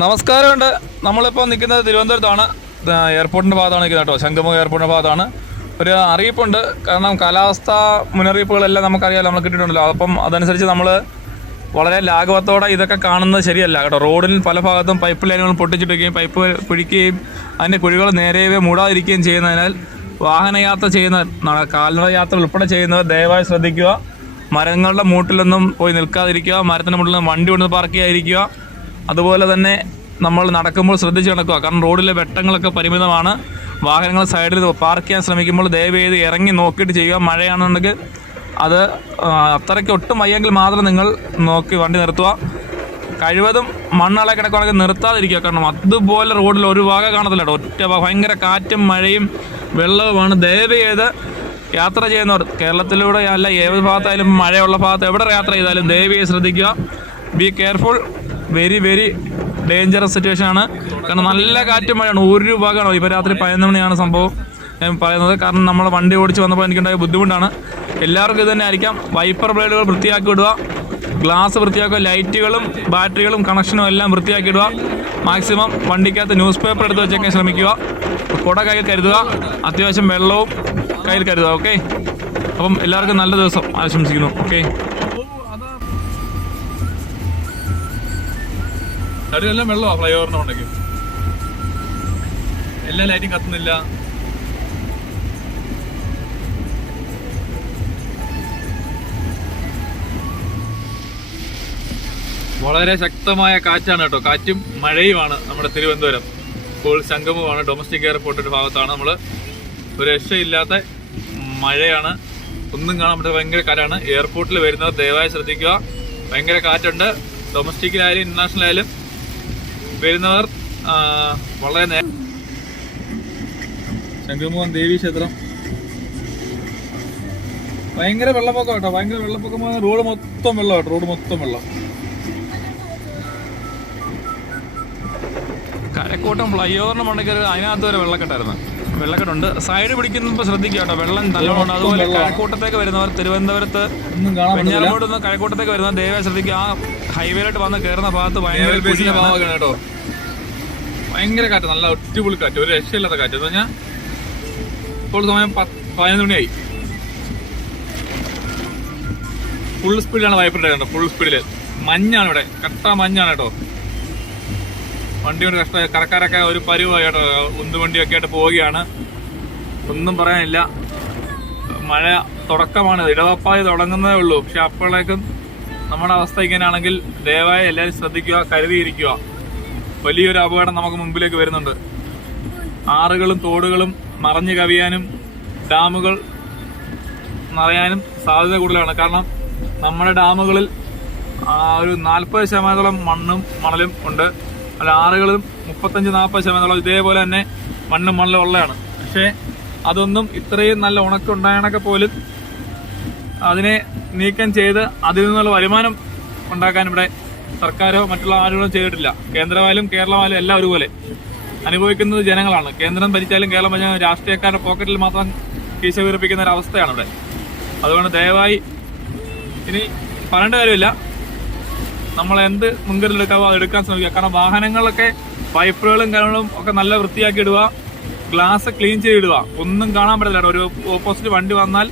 നമസ്കാരമുണ്ട്. നമ്മളിപ്പോൾ നിൽക്കുന്നത് തിരുവനന്തപുരത്താണ്. എയർപോർട്ടിൻ്റെ ഭാഗത്താണ് നിൽക്കുന്നത് കേട്ടോ. ശംഖുമുഖം എയർപോർട്ടിൻ്റെ ഭാഗത്താണ്. ഒരു അറിയിപ്പുണ്ട്. കാരണം കാലാവസ്ഥ മുന്നറിയിപ്പുകളെല്ലാം നമുക്കറിയാമല്ലോ, നമ്മൾ കിട്ടിയിട്ടുണ്ടല്ലോ. അപ്പം അതനുസരിച്ച് നമ്മൾ വളരെ ലാഘവത്തോടെ ഇതൊക്കെ കാണുന്നത് ശരിയല്ല കേട്ടോ. റോഡിൽ പല ഭാഗത്തും പൈപ്പ് ലൈനുകൾ പൊട്ടിച്ചിട്ടിരിക്കുകയും പൈപ്പ് കുഴിക്കുകയും അതിൻ്റെ കുഴികൾ നേരെ മൂടാതിരിക്കുകയും ചെയ്യുന്നതിനാൽ വാഹനയാത്ര ചെയ്യുന്ന കാൽനട യാത്ര ഉൾപ്പെടെ ചെയ്യുന്നവർ ദയവായി ശ്രദ്ധിക്കുക. മരങ്ങളുടെ മൂട്ടിലൊന്നും പോയി നിൽക്കാതിരിക്കുക. മരത്തിൻ്റെ മുകളിൽ വണ്ടി കൊണ്ട് പാർക്ക് ചെയ്യാതിരിക്കുക. അതുപോലെ തന്നെ നമ്മൾ നടക്കുമ്പോൾ ശ്രദ്ധിച്ച് നടക്കുക. കാരണം റോഡിലെ വെട്ടങ്ങളൊക്കെ പരിമിതമാണ്. വാഹനങ്ങൾ സൈഡിൽ പാർക്ക് ചെയ്യാൻ ശ്രമിക്കുമ്പോൾ ദയവ് ചെയ്ത് ഇറങ്ങി നോക്കിയിട്ട് ചെയ്യുക. മഴയാണെന്നുണ്ടെങ്കിൽ അത് അത്രയ്ക്ക് ഒട്ടും വയ്യെങ്കിൽ മാത്രം നിങ്ങൾ നോക്കി വണ്ടി നിർത്തുക. കഴിവതും മണ്ണളെ കിടക്കുകയാണെങ്കിൽ നിർത്താതിരിക്കുക. കാരണം അതുപോലെ റോഡിൽ ഒരു ഭാഗം കാണത്തില്ല കേട്ടോ. ഒറ്റ ഭയങ്കര കാറ്റും മഴയും വെള്ളവുമാണ്. ദയവ് ചെയ്ത് യാത്ര ചെയ്യുന്നവർ കേരളത്തിലൂടെ അല്ല ഏത് ഭാഗത്തായാലും മഴയുള്ള ഭാഗത്ത് എവിടെ യാത്ര ചെയ്താലും ദയവ് ചെയ്ത് ശ്രദ്ധിക്കുക. Be careful. Very dangerous situation ആണ്. കാരണം നല്ല കാറ്റും മഴയാണ്. ഒരു ഭാഗമാണോ ഇപ്പോൾ രാത്രി 11 മണിയാണ് സംഭവം ഞാൻ പറയുന്നത്. കാരണം നമ്മൾ വണ്ടി ഓടിച്ച് വന്നപ്പോൾ എനിക്കുണ്ടായ ബുദ്ധിമുട്ടാണ്. എല്ലാവർക്കും ഇത് തന്നെ ആയിരിക്കാം. വൈപ്പർ ബ്ലേഡുകൾ വൃത്തിയാക്കി വിടുക. ഗ്ലാസ് വൃത്തിയാക്കുക. ലൈറ്റുകളും ബാറ്ററികളും കണക്ഷനും എല്ലാം വൃത്തിയാക്കി ഇടുക. മാക്സിമം വണ്ടിക്കകത്ത് ന്യൂസ് പേപ്പർ എടുത്ത് വെച്ചേക്കാൻ ശ്രമിക്കുക. കുട കയ്യിൽ കരുതുക. അത്യാവശ്യം വെള്ളവും കയ്യിൽ കരുതുക. ഓക്കെ, അപ്പം എല്ലാവർക്കും നല്ല ദിവസം ആശംസിക്കുന്നു. ഓക്കെ, എല്ലാം വെള്ളമാണ്. ഫ്ലൈ ഓവറിന് ഉണ്ടെങ്കിൽ എല്ലാ ലൈറ്റും കത്തുന്നില്ല. വളരെ ശക്തമായ കാറ്റാണ് കേട്ടോ. കാറ്റും മഴയുമാണ് നമ്മുടെ തിരുവനന്തപുരം. ഇപ്പോൾ ശംഖുമുഖമാണ്, ഡൊമസ്റ്റിക് എയർപോർട്ടിന്റെ ഭാഗത്താണ് നമ്മൾ. ഒരു രക്ഷയില്ലാത്ത മഴയാണ്. ഒന്നും കാണാൻ പറ്റാത്ത ഭയങ്കര കാറ്റാണ്. എയർപോർട്ടിൽ വരുന്നവർ ദയവായി ശ്രദ്ധിക്കുക. ഭയങ്കര കാറ്റുണ്ട്. ഡൊമസ്റ്റിക്കിലായാലും ഇന്റർനാഷണൽ ആയാലും വരുന്നവർ വളരെ ശംഖുമുഖം ദേവി ക്ഷേത്രം ഭയങ്കര വെള്ളപ്പൊക്കം കേട്ടോ. ഭയങ്കര വെള്ളപ്പൊക്കം. റോഡ് മൊത്തം വെള്ളം കേട്ടോ. റോഡ് മൊത്തം വെള്ളം. കരക്കോട്ടം ഫ്ലൈ ഓവറിന് മണ്ടയ്ക്ക് അതിനകത്ത് വരെ വെള്ളക്കെട്ടുണ്ട്. സൈഡ് പിടിക്കുമ്പോൾ ശ്രദ്ധിക്കുക കേട്ടോ. വെള്ളം നല്ലോണം. അതുപോലെ കഴക്കൂട്ടത്തേക്ക് വരുന്നവർ തിരുവനന്തപുരത്ത് വെഞ്ഞാറമൂട് നിന്ന് കഴക്കൂട്ടത്തേക്ക് വരുന്നവർ ദയവായി ശ്രദ്ധിക്കുക. ആ ഹൈവേയിലോട്ട് വന്ന് കയറുന്ന ഭാഗത്ത് ഭയങ്കര കേട്ടോ. ഭയങ്കര കാറ്റ്, നല്ല ഒറ്റപുളി കാറ്റ്, ഒരു രക്ഷയില്ലാത്ത കാറ്റ്. എന്ന് പറഞ്ഞാൽ ഇപ്പോൾ സമയം 11 മണിയായി. ഫുൾ സ്പീഡിലാണ് വൈപ്പറിന്റെ കേട്ടോ. ഫുൾ സ്പീഡില് മഞ്ഞാണ് ഇവിടെ. കട്ട മഞ്ഞാണ് കേട്ടോ. വണ്ടി കൊണ്ട് കഷ്ട കരക്കാരൊക്കെ ഒരു പരുവായി കേട്ടോ. ഉന്തുവണ്ടിയൊക്കെ ആയിട്ട് പോവുകയാണ്. ഒന്നും പറയാനില്ല. മഴ തുടക്കമാണ്. ഇടവപ്പായി തുടങ്ങുന്നതേ ഉള്ളൂ. പക്ഷെ അപ്പോഴേക്കും നമ്മുടെ അവസ്ഥ ഇങ്ങനെയാണെങ്കിൽ ദയവായി എല്ലാവരും ശ്രദ്ധിക്കുക, കരുതിയിരിക്കുക. വലിയൊരു അപകടം നമുക്ക് മുമ്പിലേക്ക് വരുന്നുണ്ട്. ആറുകളും തോടുകളും മറഞ്ഞു കവിയാനും ഡാമുകൾ നിറയാനും സാധ്യത കൂടുതലാണ്. കാരണം നമ്മുടെ ഡാമുകളിൽ ഒരു 40% മണ്ണും മണലും ഉണ്ട്. അല്ല, ആറുകളും 35-40% ഇതേപോലെ തന്നെ മണ്ണും മണലും ഉള്ളതാണ്. പക്ഷേ അതൊന്നും ഇത്രയും നല്ല ഉണക്കുണ്ടായണൊക്കെ പോലും അതിനെ നീക്കം ചെയ്ത് അതിൽ നിന്നുള്ള വരുമാനം ഉണ്ടാക്കാൻ ഇവിടെ സർക്കാരോ മറ്റുള്ള ആളുകളും ചെയ്തിട്ടില്ല. കേന്ദ്രമായാലും കേരളമായാലും എല്ലാം ഒരുപോലെ അനുഭവിക്കുന്നത് ജനങ്ങളാണ്. കേന്ദ്രം ഭരിച്ചാലും കേരളം ഭരിച്ചാലും രാഷ്ട്രീയക്കാരുടെ പോക്കറ്റിൽ മാത്രം കീശ വീർപ്പിക്കുന്ന ഒരു അവസ്ഥയാണ് ഇവിടെ. അതുകൊണ്ട് ദയവായി ഇനി പറയേണ്ട കാര്യമില്ല. നമ്മൾ എന്ത് മുൻകരുതലെടുക്കാവോ അത് എടുക്കാൻ ശ്രമിക്കുക. കാരണം വാഹനങ്ങളൊക്കെ പൈപ്പുകളും കാര്യങ്ങളും ഒക്കെ നല്ല വൃത്തിയാക്കി ഇടുക. ഗ്ലാസ് ക്ലീൻ ചെയ്തിടുക. ഒന്നും കാണാൻ പറ്റില്ല. ഒരു ഓപ്പോസിറ്റ് വണ്ടി വന്നാൽ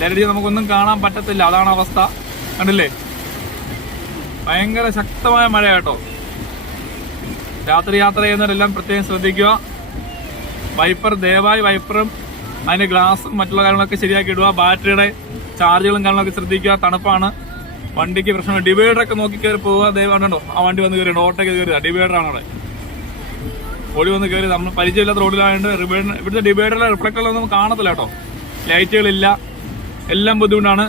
ലഹരി നമുക്കൊന്നും കാണാൻ പറ്റത്തില്ല. അതാണ് അവസ്ഥ. കണ്ടില്ലേ, ഭയങ്കര ശക്തമായ മഴ കേട്ടോ. രാത്രി യാത്ര ചെയ്യുന്നവരെല്ലാം പ്രത്യേകം ശ്രദ്ധിക്കുക. ദയവായി വൈപ്പറും അതിന്റെ ഗ്ലാസും മറ്റുള്ള കാര്യങ്ങളൊക്കെ ശരിയാക്കി ഇടുക. ബാറ്ററിയുടെ ചാർജുകളും കാര്യങ്ങളൊക്കെ ശ്രദ്ധിക്കുക. തണുപ്പാണ്, വണ്ടിക്ക് പ്രശ്നമാണ്. ഡിവൈഡറൊക്കെ നോക്കി കയറി പോവുക. ദയവാണ്ടോ ആ വണ്ടി വന്ന് കയറി ഓട്ടോയ്ക്ക് കയറിയതാ. ഡിവൈഡറാണ് അവിടെ ഓടി വന്ന് കയറി. നമ്മൾ പരിചയമില്ലാത്ത റോഡിലായതുകൊണ്ട് ഇവിടുത്തെ ഡിവൈഡറിലെ റിഫ്ലക്ടറിലൊന്നും കാണത്തില്ല കേട്ടോ. ലൈറ്റുകളില്ല, എല്ലാം ബുദ്ധിമുട്ടാണ്.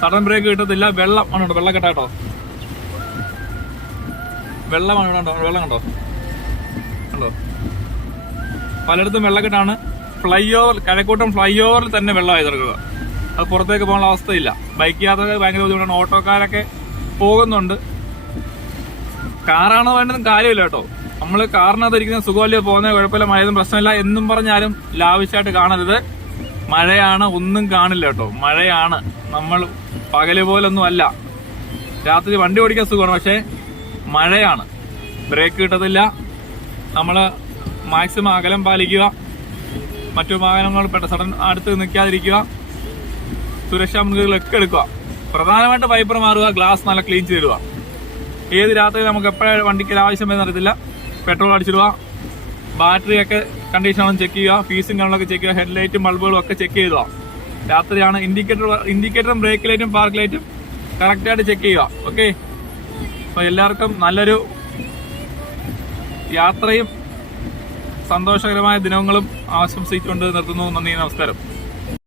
സഡൻ ബ്രേക്ക് കിട്ടത്തില്ല. വെള്ളം ആണ് കേട്ടോ. വെള്ളം കേട്ടോ. വെള്ളമാണ് ഇവിടെ. വെള്ളം കണ്ടോ. പലയിടത്തും വെള്ളക്കെട്ടാണ്. കഴക്കൂട്ടം ഫ്ലൈ ഓവറിൽ തന്നെ വെള്ളമായി തീർക്കുക. അത് പുറത്തേക്ക് പോകാനുള്ള അവസ്ഥയില്ല. ബൈക്ക് യാത്രക്കാർ ഭയങ്കര ബുദ്ധിമുട്ടാണ്. ഓട്ടോക്കാരൊക്കെ പോകുന്നുണ്ട്. കാറാണോ വേണ്ടതും കാര്യമില്ല കേട്ടോ. നമ്മൾ കാറിനകത്ത് ഇരിക്കുന്ന സുഖമല്ലേ, പോകുന്നത് കുഴപ്പമില്ല, മഴയൊന്നും പ്രശ്നമില്ല എന്നും പറഞ്ഞാലും ലാവിഷായിട്ട് കാണരുത്. മഴയാണ്, ഒന്നും കാണില്ല കേട്ടോ. മഴയാണ്. നമ്മൾ പകല് പോലൊന്നും അല്ല. രാത്രി വണ്ടി ഓടിക്കാൻ സുഖമാണ്, പക്ഷെ മഴയാണ്, ബ്രേക്ക് കിട്ടത്തില്ല. നമ്മൾ മാക്സിമം അകലം പാലിക്കുക, മറ്റു വാഹനങ്ങൾ സഡൻ അടുത്ത് നിൽക്കാതിരിക്കുക, സുരക്ഷാ മുൻകരുതലൊക്കെ എടുക്കുക. പ്രധാനമായിട്ട് വൈപ്പർ മാറുക, ഗ്ലാസ് നല്ല ക്ലീൻ ചെയ്തിടുക. ഏത് രാത്രി നമുക്ക് എപ്പോഴും വണ്ടിക്ക് ആവശ്യം വരുന്ന അറിയത്തില്ല, പെട്രോൾ അടിച്ചിടുക. ബാറ്ററിയൊക്കെ കണ്ടീഷനാണെന്ന് ചെക്ക് ചെയ്യുക, ഫീസും കാര്യങ്ങളൊക്കെ ചെക്ക് ചെയ്യുക, ഹെഡ്ലൈറ്റും ബൾബുകളും ഒക്കെ ചെക്ക് ചെയ്തുക. രാത്രിയാണ് ഇൻഡിക്കേറ്ററും ബ്രേക്ക് ലൈറ്റും പാർക്ക് ലൈറ്റും കറക്റ്റായിട്ട് ചെക്ക് ചെയ്യുക. ഓക്കെ, അപ്പോൾ എല്ലാവർക്കും നല്ലൊരു യാത്രയും സന്തോഷകരമായ ദിനങ്ങളും ആശംസിച്ചുകൊണ്ട് നിർത്തുന്നു. നന്ദി, നമസ്കാരം.